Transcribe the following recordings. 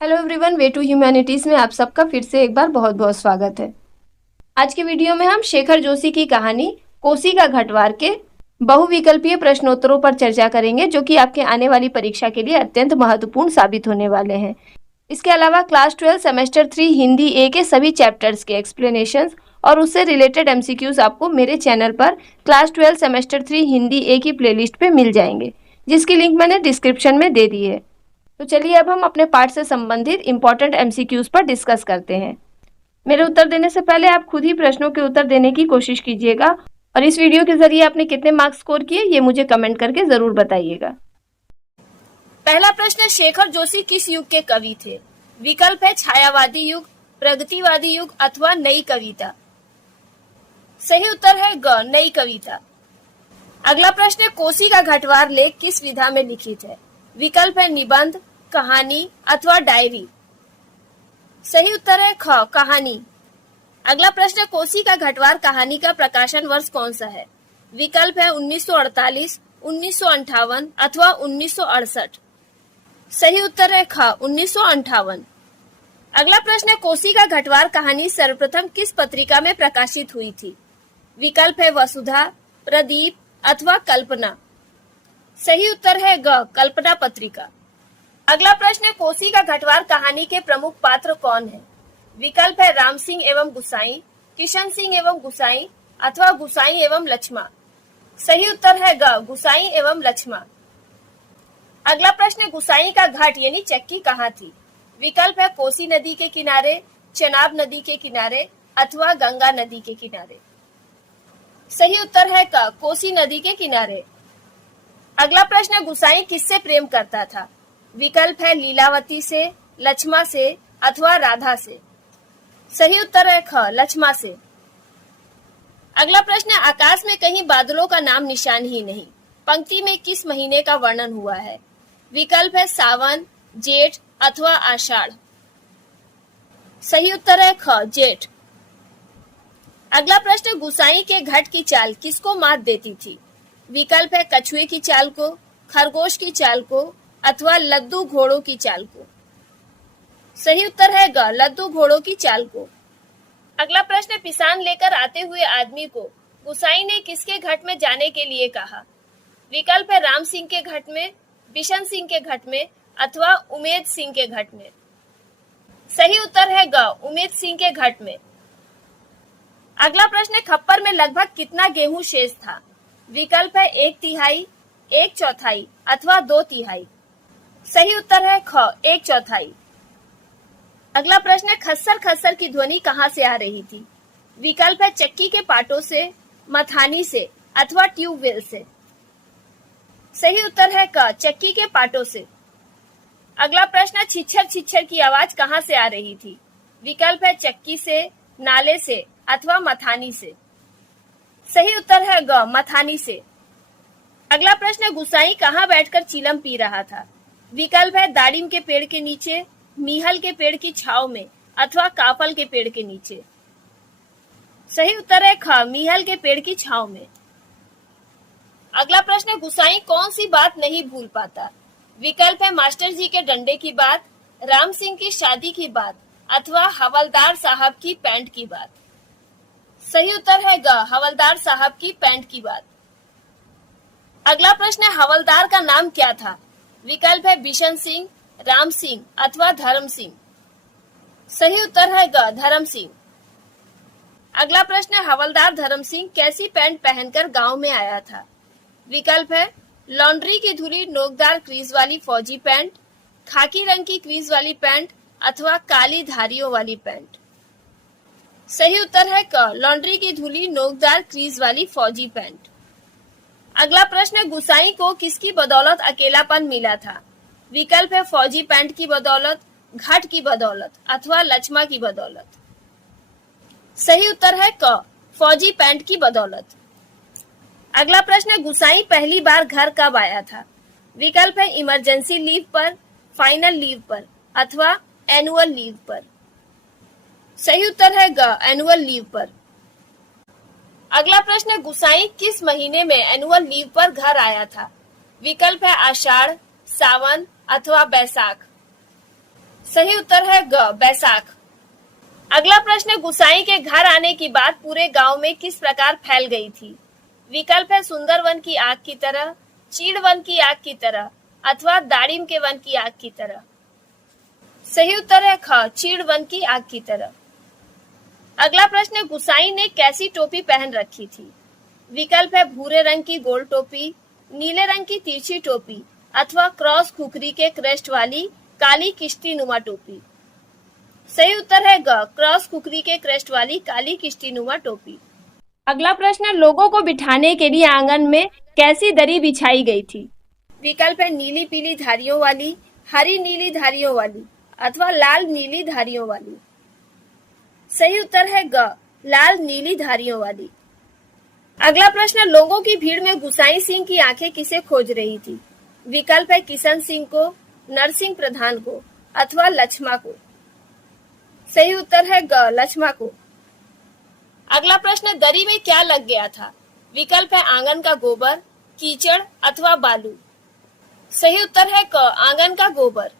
Hello everyone, way to humanities में आप सबका फिर से एक बार बहुत बहुत स्वागत है। आज के वीडियो में हम शेखर जोशी की कहानी कोसी का घटवार के बहुविकल्पीय प्रश्नोत्तरों पर चर्चा करेंगे, जो कि आपके आने वाली परीक्षा के लिए अत्यंत महत्वपूर्ण साबित होने वाले हैं। इसके अलावा क्लास 12 सेमेस्टर 3 हिंदी ए के सभी चैप्टर्स के एक्सप्लेनेशंस और उससे रिलेटेड एमसीक्यूज आपको मेरे चैनल पर क्लास 12 सेमेस्टर 3 हिंदी ए की प्लेलिस्ट पे मिल जाएंगे, जिसकी लिंक मैंने डिस्क्रिप्शन में दे दी है। तो चलिए अब हम अपने पार्ट से संबंधित इंपॉर्टेंट एमसीक्यूज पर डिस्कस करते हैं। मेरे उत्तर देने से पहले आप खुद ही प्रश्नों के उत्तर देने की कोशिश कीजिएगा और इस वीडियो के जरिए आपने कितने मार्क्स स्कोर किए ये मुझे कमेंट करके जरूर बताइएगा। पहला प्रश्न, शेखर जोशी किस युग के कवि थे? विकल्प है छायावादी युग, प्रगतिवादी युग अथवा नई कविता। सही उत्तर है ग, नई कविता। अगला प्रश्न, कोसी का घटवार लेख किस विधा में लिखित है? विकल्प है निबंध, कहानी अथवा डायरी। सही उत्तर है ख, कहानी। अगला प्रश्न, कोसी का घटवार कहानी का प्रकाशन वर्ष कौन सा है? विकल्प है 1948, 1958 अथवा 1968। सही उत्तर है ख, 1958। अगला प्रश्न, कोसी का घटवार कहानी सर्वप्रथम किस पत्रिका में प्रकाशित हुई थी? विकल्प है वसुधा, प्रदीप अथवा कल्पना। सही उत्तर है ग, कल्पना पत्रिका। अगला प्रश्न, कोसी का घटवार कहानी के प्रमुख पात्र कौन है? विकल्प है राम सिंह एवं गुसाई, किशन सिंह एवं गुसाई अथवा गुसाई एवं लक्ष्मा। सही उत्तर है ग, गुसाई एवं लक्ष्मा। अगला प्रश्न, गुसाई का घाट यानी चक्की कहाँ थी? विकल्प है कोसी नदी के किनारे, चेनाब नदी के किनारे अथवा गंगा नदी के किनारे। सही उत्तर है क, कोसी नदी के किनारे। अगला प्रश्न, गुसाई किससे प्रेम करता था? विकल्प है लीलावती से, लक्ष्मा से अथवा राधा से। सही उत्तर है ख, लक्ष्मा से। अगला प्रश्न, आकाश में कहीं बादलों का नाम निशान ही नहीं, पंक्ति में किस महीने का वर्णन हुआ है? विकल्प है सावन, जेठ अथवा आषाढ़। सही उत्तर है ख, जेठ। अगला प्रश्न, गुसाई के घट की चाल किसको मात देती थी? विकल्प है कछुए की चाल को, खरगोश की चाल को अथवा लद्दू घोड़ों की चाल को। सही उत्तर है ग, लद्दू घोड़ों की चाल को। अगला प्रश्न, पिसान लेकर आते हुए आदमी को गुसाई ने किसके घट में जाने के लिए कहा? विकल्प है राम सिंह के घट में, बिशन सिंह के घट में अथवा उमेद सिंह के घट में। सही उत्तर है ग, उमेद सिंह के घट में। अगला प्रश्न, खप्पर में लगभग कितना गेहूं शेष था? विकल्प है 1/3, 1/4 अथवा 2/3। सही उत्तर है ख, 1/4। अगला प्रश्न, खस्सर खस्सर की ध्वनि कहाँ से आ रही थी? विकल्प है चक्की के पाटों से, मथानी से अथवा ट्यूबवेल से। सही उत्तर है क, चक्की के पाटों से। अगला प्रश्न, छिछर छिछर की आवाज कहाँ से आ रही थी? विकल्प है चक्की से, नाले से अथवा मथानी से। सही उत्तर है ग, मथानी से। अगला प्रश्न, गुसाई कहाँ बैठकर चिलम पी रहा था? विकल्प है दाड़िम के पेड़ के नीचे, मीहल के पेड़ की छाव में अथवा काफल के पेड़ के नीचे। सही उत्तर है ख, मीहल के पेड़ की छाव में। अगला प्रश्न, गुसाई कौन सी बात नहीं भूल पाता? विकल्प है मास्टर जी के डंडे की बात, राम सिंह की शादी की बात अथवा हवलदार साहब की पैंट की बात। सही उत्तर है ग, हवलदार साहब की पैंट की बात। अगला प्रश्न, हवलदार का नाम क्या था? विकल्प है बिशन सिंह, राम सिंह अथवा धर्म सिंह। सही उत्तर है ग, धर्म सिंह। अगला प्रश्न, हवलदार धर्म सिंह कैसी पैंट पहनकर गांव में आया था? विकल्प है लॉन्ड्री की धुली नोकदार क्रीज वाली फौजी पैंट, खाकी रंग की क्रीज वाली पैंट अथवा काली धारियों वाली पैंट। सही उत्तर है क, लॉन्ड्री की धुली नोकदार क्रीज वाली फौजी पैंट। अगला प्रश्न, गुसाई को किसकी बदौलत अकेलापन मिला था? विकल्प है फौजी पैंट की बदौलत, घट की बदौलत अथवा लक्ष्मा की बदौलत। सही उत्तर है क, फौजी पैंट की बदौलत। अगला प्रश्न, गुसाई पहली बार घर कब आया था? विकल्प है इमरजेंसी लीव पर, फाइनल लीव पर अथवा एनुअल लीव पर। सही उत्तर है ग, एनुअल लीव पर। अगला प्रश्न, गुसाई किस महीने में एनुअल लीव पर घर आया था? विकल्प है आषाढ़, सावन अथवा बैसाख। सही उत्तर है ग बैसाख। अगला प्रश्न, गुसाई के घर आने की बात पूरे गांव में किस प्रकार फैल गई थी? विकल्प है सुंदरवन की आग की तरह, चीड़ वन की आग की तरह अथवा दाड़िम के वन की आग की तरह। सही उत्तर है ख चीड़ वन की आग की तरह। अगला प्रश्न, गुसाई ने कैसी टोपी पहन रखी थी? विकल्प है भूरे रंग की गोल टोपी, नीले रंग की तिरछी टोपी अथवा क्रॉस खुखरी के क्रेस्ट वाली काली किश्ती नुमा टोपी। सही उत्तर है ग क्रॉस खुखरी के क्रेस्ट वाली काली किश्ती नुमा टोपी। अगला प्रश्न, लोगों को बिठाने के लिए आंगन में कैसी दरी बिछाई गई थी? विकल्प है नीली पीली धारियों वाली, हरी नीली धारियों वाली अथवा लाल नीली धारियों वाली। सही उत्तर है ग लाल नीली धारियों वाली। अगला प्रश्न, लोगों की भीड़ में गुसाई सिंह की आंखें किसे खोज रही थी? विकल्प है किशन सिंह को, नरसिंह प्रधान को अथवा लक्ष्मा को। सही उत्तर है ग लक्ष्मा को। अगला प्रश्न, दरी में क्या लग गया था? विकल्प है आंगन का गोबर, कीचड़ अथवा बालू। सही उत्तर है क आंगन का गोबर।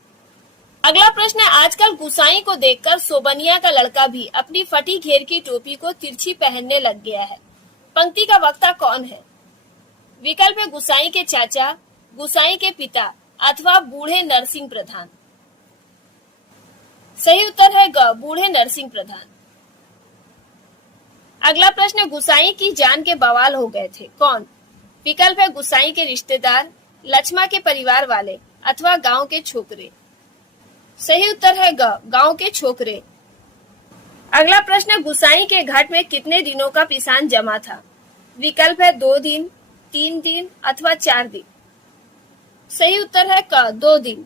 अगला प्रश्न, आजकल गुसाई को देखकर सोबनिया का लड़का भी अपनी फटी घेर की टोपी को तिरछी पहनने लग गया है। पंक्ति का वक्ता कौन है? विकल्प है गुसाई के चाचा, गुसाई के पिता अथवा बूढ़े नरसिंह प्रधान। सही उत्तर है ग बूढ़े नरसिंह प्रधान। अगला प्रश्न, गुसाई की जान के बवाल हो गए थे, कौन? विकल्प है गुसाई के रिश्तेदार, लक्ष्मा के परिवार वाले अथवा गांव के छोकरे। सही उत्तर है ग गांव के छोकरे। अगला प्रश्न, गुसाई के घाट में कितने दिनों का पिसान जमा था? विकल्प है 2 दिन, 3 दिन अथवा 4 दिन। सही उत्तर है क 2 दिन।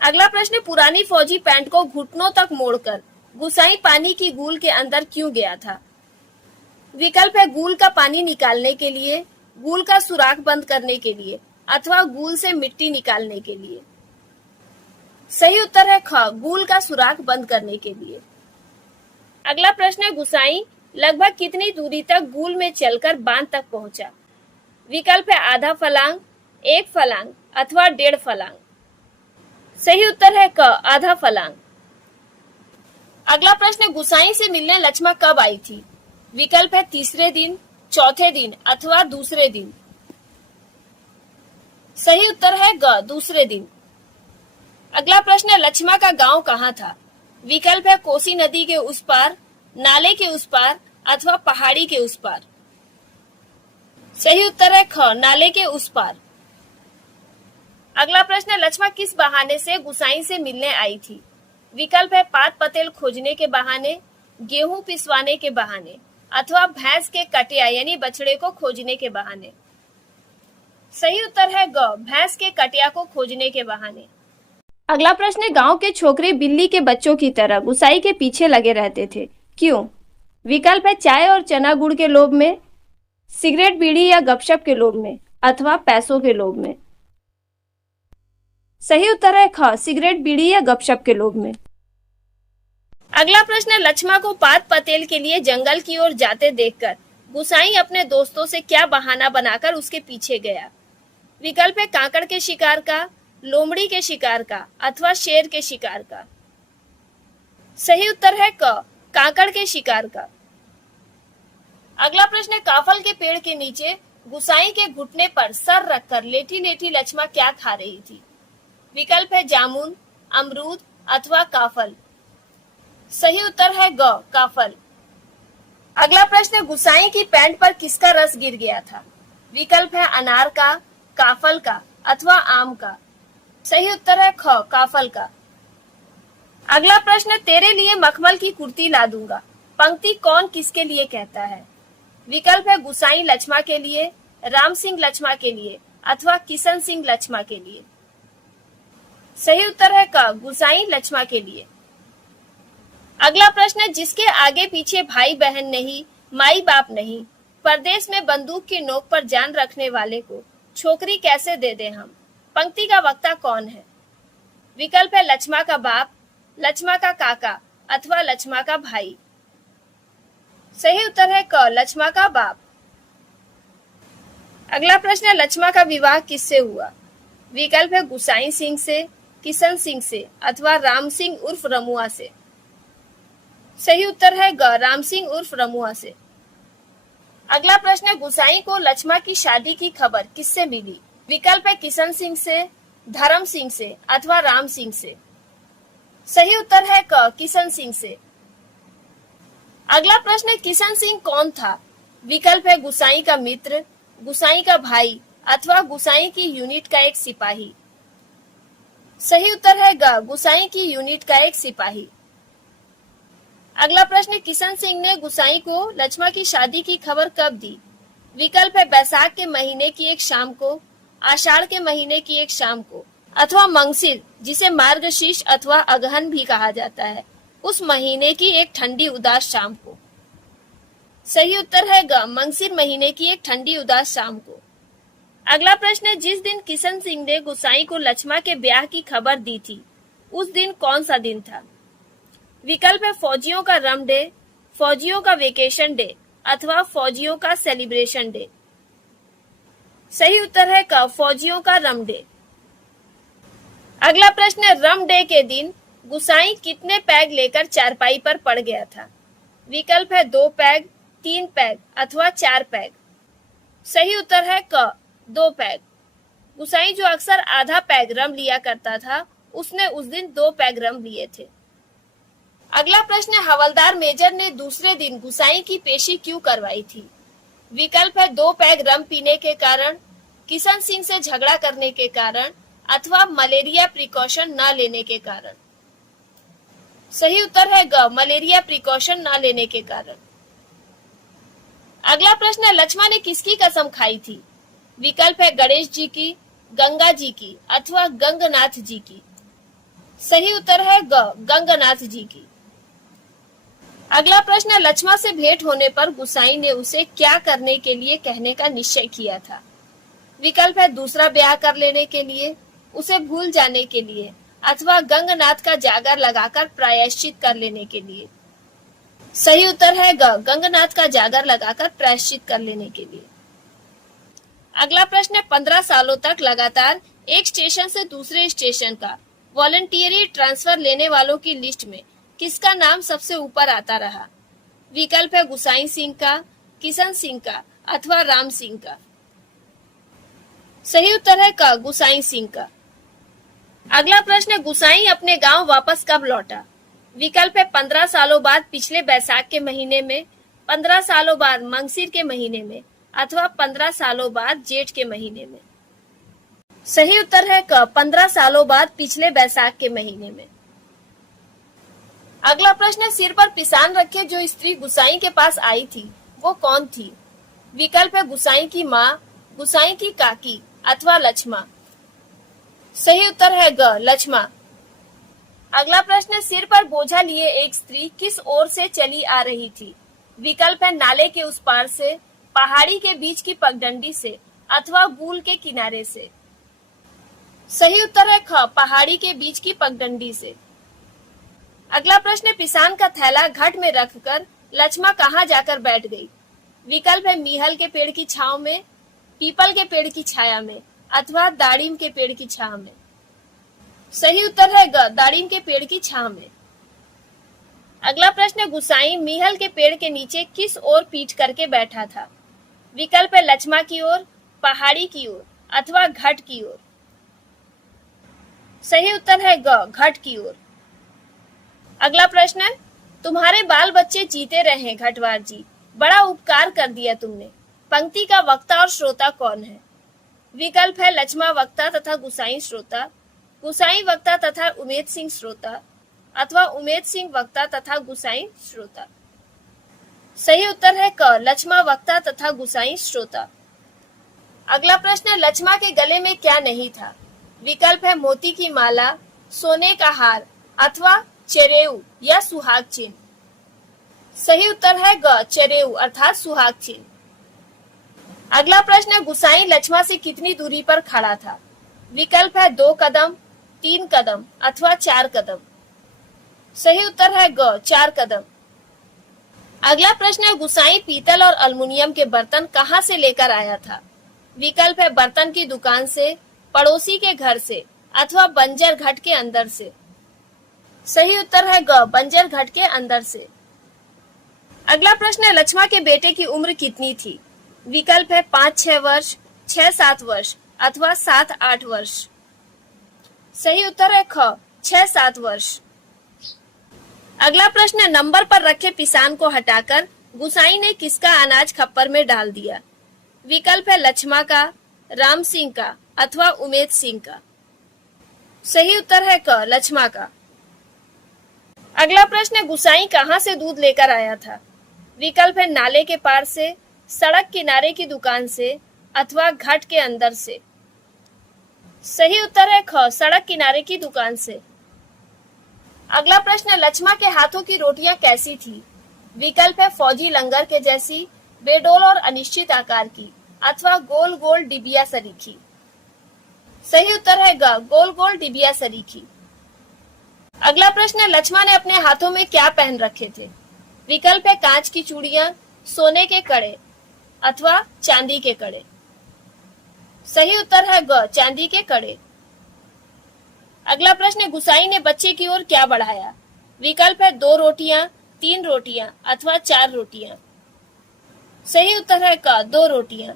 अगला प्रश्न, पुरानी फौजी पैंट को घुटनों तक मोड़कर गुसाई पानी की गूल के अंदर क्यों गया था? विकल्प है गूल का पानी निकालने के लिए, गूल का सुराख बंद करने के लिए अथवा गूल से मिट्टी निकालने के लिए। सही उत्तर है ख गूल का सुराख बंद करने के लिए। अगला प्रश्न है, गुसाई लगभग कितनी दूरी तक गूल में चलकर बांध तक पहुंचा? विकल्प है आधा फलांग, 1 फलांग अथवा 1.5 फलांग। सही उत्तर है क आधा फलांग। अगला प्रश्न, गुसाई से मिलने लक्ष्मा कब आई थी? विकल्प है तीसरे दिन, चौथे दिन अथवा दूसरे दिन। सही उत्तर है ग दूसरे दिन। अगला प्रश्न, लक्ष्मा का गांव कहाँ था? विकल्प है कोसी नदी के उस पार, नाले के उस पार अथवा पहाड़ी के उस पार। सही उत्तर है ख नाले के उस पार। अगला प्रश्न, लक्ष्मा किस बहाने से गुसाई से मिलने आई थी? विकल्प है पात पतेल खोजने के बहाने, गेहूं पिसवाने के बहाने अथवा भैंस के कटिया यानी बछड़े को खोजने के बहाने। सही उत्तर है ग भैंस के कटिया को खोजने के बहाने। अगला प्रश्न है, गांव के छोकरे बिल्ली के बच्चों की तरह गुसाई के पीछे लगे रहते थे, क्यों? विकल्प है चाय और चना गुड़ के लोभ में, सिगरेट बीड़ी या गपशप के लोभ में अथवा पैसों के लोभ में। सही उत्तर है ख सिगरेट बीड़ी या गपशप के लोभ में। अगला प्रश्न, लक्ष्मा को पात पतेल के लिए जंगल की ओर जाते देखकर गुसाई अपने दोस्तों से क्या बहाना बनाकर उसके पीछे गया? विकल्प है कांकड़ के शिकार का, लोमड़ी के शिकार का अथवा शेर के शिकार का। सही उत्तर है क कांकड़ के शिकार का। अगला प्रश्न, काफल के पेड़ के नीचे गुसाई के घुटने पर सर रखकर लेटी लेटी लक्ष्मा क्या खा रही थी? विकल्प है जामुन, अमरूद अथवा काफल। सही उत्तर है ग काफल। अगला प्रश्न, गुसाई की पैंट पर किसका रस गिर गया था? विकल्प है अनार का, काफल का अथवा आम का। सही उत्तर है ख काफल का। अगला प्रश्न, तेरे लिए मखमल की कुर्ती ला दूंगा, पंक्ति कौन किसके लिए कहता है? विकल्प है गुसाई लक्ष्मा के लिए, राम सिंह लक्ष्मा के लिए अथवा किशन सिंह लक्ष्मा के लिए। सही उत्तर है क गुसाई लक्ष्मा के लिए। अगला प्रश्न, जिसके आगे पीछे भाई बहन नहीं, माई बाप नहीं, परदेश में बंदूक की नोक पर जान रखने वाले को छोकरी कैसे दे दे हम? पंक्ति का वक्ता कौन है? विकल्प है लक्ष्मा का बाप, लक्ष्मा का काका अथवा लक्ष्मा का भाई। सही उत्तर है क लक्ष्मा का बाप। अगला प्रश्न, लक्ष्मा का विवाह किससे हुआ? विकल्प है गुसाई सिंह से, किशन सिंह से अथवा राम सिंह उर्फ रमुआ से? सही उत्तर है ग, राम सिंह उर्फ रमुआ से। अगला प्रश्न है, गुसाई को लक्ष्मा की शादी की खबर किससे मिली? विकल्प है किशन सिंह से, धर्म सिंह से अथवा राम सिंह से। सही उत्तर है क, किशन सिंह से। अगला प्रश्न है, किशन सिंह कौन था? विकल्प है गुसाई का मित्र, गुसाई का भाई अथवा गुसाई की यूनिट का एक सिपाही। सही उत्तर है ग, गुसाई की यूनिट का एक सिपाही। अगला प्रश्न, किशन सिंह ने गुसाई को लक्ष्मा की शादी की खबर कब दी? विकल्प है बैसाख के महीने की एक शाम को, आषाढ़ के महीने की एक शाम को अथवा मंगसिर, जिसे मार्गशीर्ष अथवा अगहन भी कहा जाता है, उस महीने की एक ठंडी उदास शाम को। सही उत्तर है ग, मंगसिर महीने की एक ठंडी उदास शाम को। अगला प्रश्न है, जिस दिन किशन सिंह ने गुसाई को लक्ष्मा के ब्याह की खबर दी थी, उस दिन कौन सा दिन था? विकल्प है फौजियों का रम डे, फौजियों का वेकेशन डे अथवा फौजियों का सेलिब्रेशन डे। सही उत्तर है क, फौजियों का रम डे। अगला प्रश्न है, रम डे के दिन गुसाई कितने पैग लेकर चारपाई पर पड़ गया था? विकल्प है 2 पैग, 3 पैग अथवा 4 पैग। सही उत्तर है क, 2 पैग। गुसाई जो अक्सर आधा पैग रम लिया करता था, उसने उस दिन 2 पैग रम लिए थे। अगला प्रश्न है, हवलदार मेजर ने दूसरे दिन गुसाई की पेशी क्यों करवाई थी? विकल्प है 2 पैग रम पीने के कारण, किशन सिंह से झगड़ा करने के कारण अथवा मलेरिया प्रिकॉशन न लेने के कारण। सही उत्तर है ग, मलेरिया प्रिकॉशन न लेने के कारण। अगला प्रश्न है, लक्ष्मा ने किसकी कसम खाई थी? विकल्प है गणेश जी की, गंगा जी की अथवा गंगनाथ जी की। सही उत्तर है ग, गंगनाथ जी की। अगला प्रश्न है, लक्ष्मा से भेंट होने पर गुसाई ने उसे क्या करने के लिए कहने का निश्चय किया था? विकल्प है दूसरा ब्याह कर लेने के लिए, उसे भूल जाने के लिए अथवा गंगनाथ का जागर लगाकर प्रायश्चित कर लेने के लिए। सही उत्तर है ग, गंगनाथ का जागर लगाकर प्रायश्चित कर लेने के लिए। अगला प्रश्न है, 15 सालों तक लगातार एक स्टेशन से दूसरे स्टेशन का वॉलंटियरी ट्रांसफर लेने वालों की लिस्ट में किसका नाम सबसे ऊपर आता रहा? विकल्प है गुसाई सिंह का, किशन सिंह का अथवा राम सिंह का। सही उत्तर है क, गुसाई सिंह का। अगला प्रश्न है, गुसाई अपने गांव वापस कब लौटा? विकल्प है 15 सालों बाद पिछले बैसाख के महीने में, 15 सालों बाद मंगसिर के महीने में अथवा 15 सालों बाद जेठ के महीने में। सही उत्तर है क, 15 सालों बाद पिछले बैसाख के महीने में। अगला प्रश्न है, सिर पर पिसान रखे जो स्त्री गुसाई के पास आई थी, वो कौन थी? विकल्प है गुसाई की माँ, गुसाई की काकी अथवा लक्ष्मा। सही उत्तर है ग, लक्ष्मा। अगला प्रश्न है, सिर पर बोझा लिए एक स्त्री किस ओर से चली आ रही थी? विकल्प है नाले के उस पार से, पहाड़ी के बीच की पगडंडी से अथवा बूल के किनारे से। सही उत्तर है ख, पहाड़ी के बीच की पगडंडी से। अगला प्रश्न है, पिसान का थैला घट में रखकर लक्ष्मा कहाँ जाकर बैठ गई? विकल्प है मीहल के पेड़ की छांव में, पीपल के पेड़ की छाया में अथवा दाड़िम के पेड़ की छांव में। सही उत्तर है ग, दाड़िम के पेड़ की छांव में। अगला प्रश्न है, गुसाई मीहल के पेड़ के नीचे किस ओर पीठ करके बैठा था? विकल्प है लक्ष्मा की ओर, पहाड़ी की ओर अथवा घट की ओर। सही उत्तर है ग, घट की ओर। अगला प्रश्न है, तुम्हारे बाल बच्चे जीते रहे घटवार जी, बड़ा उपकार कर दिया तुमने। पंक्ति का वक्ता और श्रोता कौन है? विकल्प है लक्ष्मा वक्ता तथा गुसाई श्रोता, गुसाई वक्ता तथा उमेद सिंह श्रोता अथवा उमेद सिंह वक्ता तथा गुसाई श्रोता। सही उत्तर है क, लक्ष्मा वक्ता तथा गुसाई श्रोता। अगला प्रश्न है, लक्ष्मा के गले में क्या नहीं था? विकल्प है मोती की माला, सोने का हार अथवा चेरेऊ या सुहाग चिन्ह। सही उत्तर है ग, चेरेऊ अर्थात सुहाग चिन्ह। अगला प्रश्न है, गुसाई लक्ष्मा से कितनी दूरी पर खड़ा था? विकल्प है 2 कदम, 3 कदम अथवा 4 कदम। सही उत्तर है ग, 4 कदम। अगला प्रश्न है, गुसाई पीतल और अल्मुनियम के बर्तन कहां से लेकर आया था? विकल्प है बर्तन की दुकान से, पड़ोसी के घर से अथवा बंजर घट के अंदर से? सही उत्तर है ग, बंजर घट के अंदर से। अगला प्रश्न है, लक्ष्मा के बेटे की उम्र कितनी थी? विकल्प है 5-6 वर्ष, 6-7 वर्ष अथवा 7-8 वर्ष। सही उत्तर है ख, 6-7 वर्ष। अगला प्रश्न है, नंबर पर रखे पिसान को हटाकर गुसाई ने किसका अनाज खप्पर में डाल दिया? विकल्प है लक्ष्मा का, राम सिंह का अथवा उमेद सिंह का। सही उत्तर है क, लक्ष्मा का। अगला प्रश्न है, गुसाई कहां से दूध लेकर आया था? विकल्प है नाले के पार से, सड़क किनारे की दुकान से अथवा घाट के अंदर से। सही उत्तर है ख, सड़क किनारे की दुकान से। अगला प्रश्न है, लक्ष्मा के हाथों की रोटियां कैसी थी? विकल्प है फौजी लंगर के जैसी, बेडोल और अनिश्चित आकार की अथवा गोल गोल डिबिया सरीखी। सही उत्तर है ग, गोल गोल डिबिया सरीखी। अगला प्रश्न है, लक्ष्मा ने अपने हाथों में क्या पहन रखे थे? विकल्प है कांच की चूड़ियां, सोने के कड़े अथवा चांदी के कड़े। सही उत्तर है ग, चांदी के कड़े। अगला प्रश्न है, गुसाई ने बच्चे की ओर क्या बढ़ाया? विकल्प है 2 रोटियां, 3 रोटियां अथवा 4 रोटियां। सही उत्तर है क, 2 रोटियां।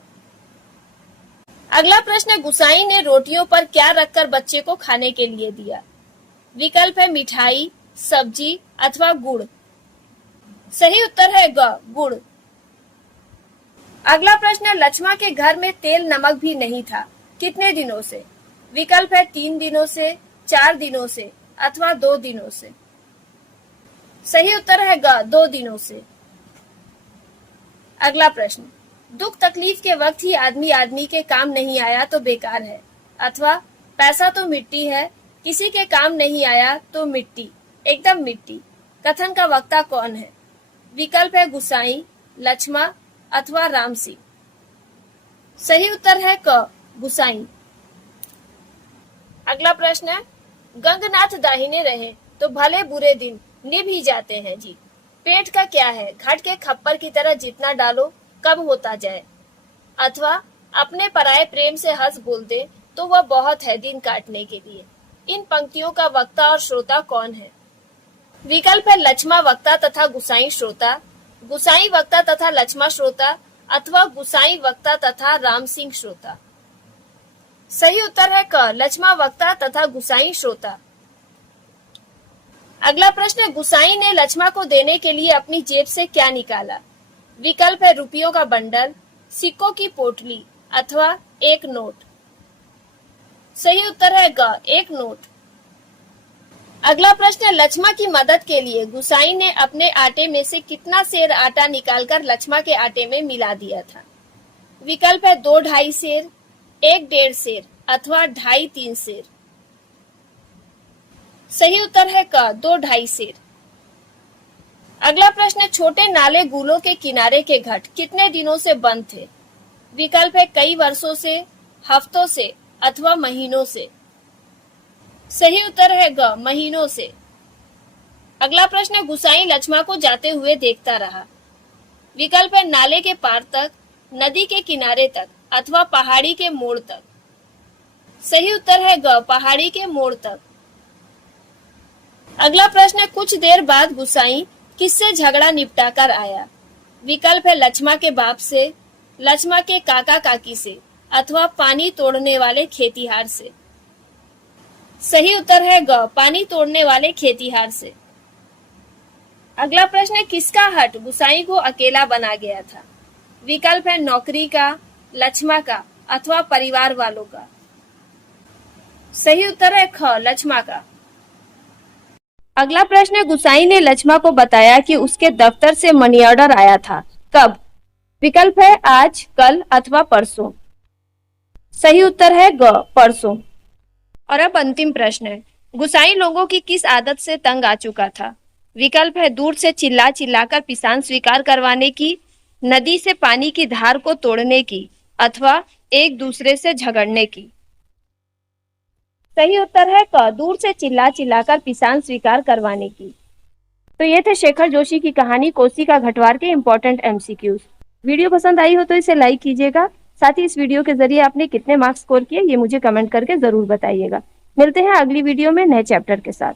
अगला प्रश्न है, गुसाई ने रोटियों पर क्या रखकर बच्चे को खाने के लिए दिया? विकल्प है मिठाई, सब्जी अथवा गुड़। सही उत्तर है ग, गुड़। अगला प्रश्न है, लक्ष्मा के घर में तेल नमक भी नहीं था, कितने दिनों से? विकल्प है 3 दिनों से, 4 दिनों से अथवा 2 दिनों से। सही उत्तर है ग, 2 दिनों से। अगला प्रश्न, दुख तकलीफ के वक्त ही आदमी के काम नहीं आया तो बेकार है अथवा पैसा तो मिट्टी है, किसी के काम नहीं आया तो मिट्टी, एकदम मिट्टी। कथन का वक्ता कौन है? विकल्प है गुसाई, लक्ष्मा अथवा राम सिंह। सही उत्तर है क, गुसाई। अगला प्रश्न है, गंगनाथ दाहिने रहे तो भले बुरे दिन निभ ही जाते हैं जी। पेट का क्या है? घट के खप्पर की तरह जितना डालो कम होता जाए अथवा अपने पराये प्रेम से हंस बोल दे तो वह बहुत है दिन काटने के लिए। इन पंक्तियों का वक्ता और श्रोता कौन है? विकल्प है लक्ष्मा वक्ता तथा गुसाई श्रोता, गुसाई वक्ता तथा लक्ष्मा श्रोता अथवा गुसाई वक्ता तथा राम सिंह श्रोता। सही उत्तर है क, लक्ष्मा वक्ता तथा गुसाई श्रोता। अगला प्रश्न, गुसाई ने लक्ष्मा को देने के लिए अपनी जेब से क्या निकाला? विकल्प है रुपयों का बंडल, सिक्कों की पोटली अथवा 1 नोट। सही उत्तर है ग, 1 नोट। अगला प्रश्न, लक्ष्मा की मदद के लिए गुसाई ने अपने आटे में से कितना सेर आटा निकालकर लक्ष्मा के आटे में मिला दिया था? विकल्प है 2-2.5 सेर, 1-1.5 सेर अथवा 2.5-3 सेर। सही उत्तर है क, 2-2.5 सेर। अगला प्रश्न, छोटे नाले गुलों के किनारे के घट कितने दिनों से बंद थे? विकल्प है कई वर्षों से, हफ्तों से अथवा महीनों से। सही उत्तर है ग, महीनों से। अगला प्रश्न, गुसाई लक्ष्मा को जाते हुए देखता रहा। विकल्प है नाले के पार तक, नदी के किनारे तक अथवा पहाड़ी के मोड़ तक। सही उत्तर है ग, पहाड़ी के मोड़ तक। अगला प्रश्न, कुछ देर बाद गुसाई किससे झगड़ा निपटा कर आया? विकल्प है लक्ष्मा के बाप से, लक्ष्मा के काका काकी से अथवा पानी तोड़ने वाले खेतीहार से। सही उत्तर है ग, पानी तोड़ने वाले खेतीहार से। अगला प्रश्न, किसका हट गुसाई को अकेला बना गया था? विकल्प है नौकरी का, लक्ष्मा का अथवा परिवार वालों का। सही उत्तर है ख, लक्ष्मा का। अगला प्रश्न, गुसाई ने लक्ष्मा को बताया कि उसके दफ्तर से मनी ऑर्डर आया था, कब? विकल्प है आज, कल अथवा परसों। सही उत्तर है ग, परसों। और अब अंतिम प्रश्न है, गुसाई लोगों की किस आदत से तंग आ चुका था? विकल्प है दूर से चिल्ला चिल्लाकर पिसान स्वीकार करवाने की, नदी से पानी की धार को तोड़ने की अथवा एक दूसरे से झगड़ने की। सही उत्तर है क, दूर से चिल्ला चिल्लाकर पिसान स्वीकार करवाने की। तो ये थे शेखर जोशी की कहानी कोसी का घटवार के इम्पोर्टेंट एमसीक्यूज। वीडियो पसंद आई हो तो इसे लाइक कीजिएगा। साथ ही इस वीडियो के जरिए आपने कितने मार्क्स स्कोर किए ये मुझे कमेंट करके जरूर बताइएगा। मिलते हैं अगली वीडियो में नए चैप्टर के साथ।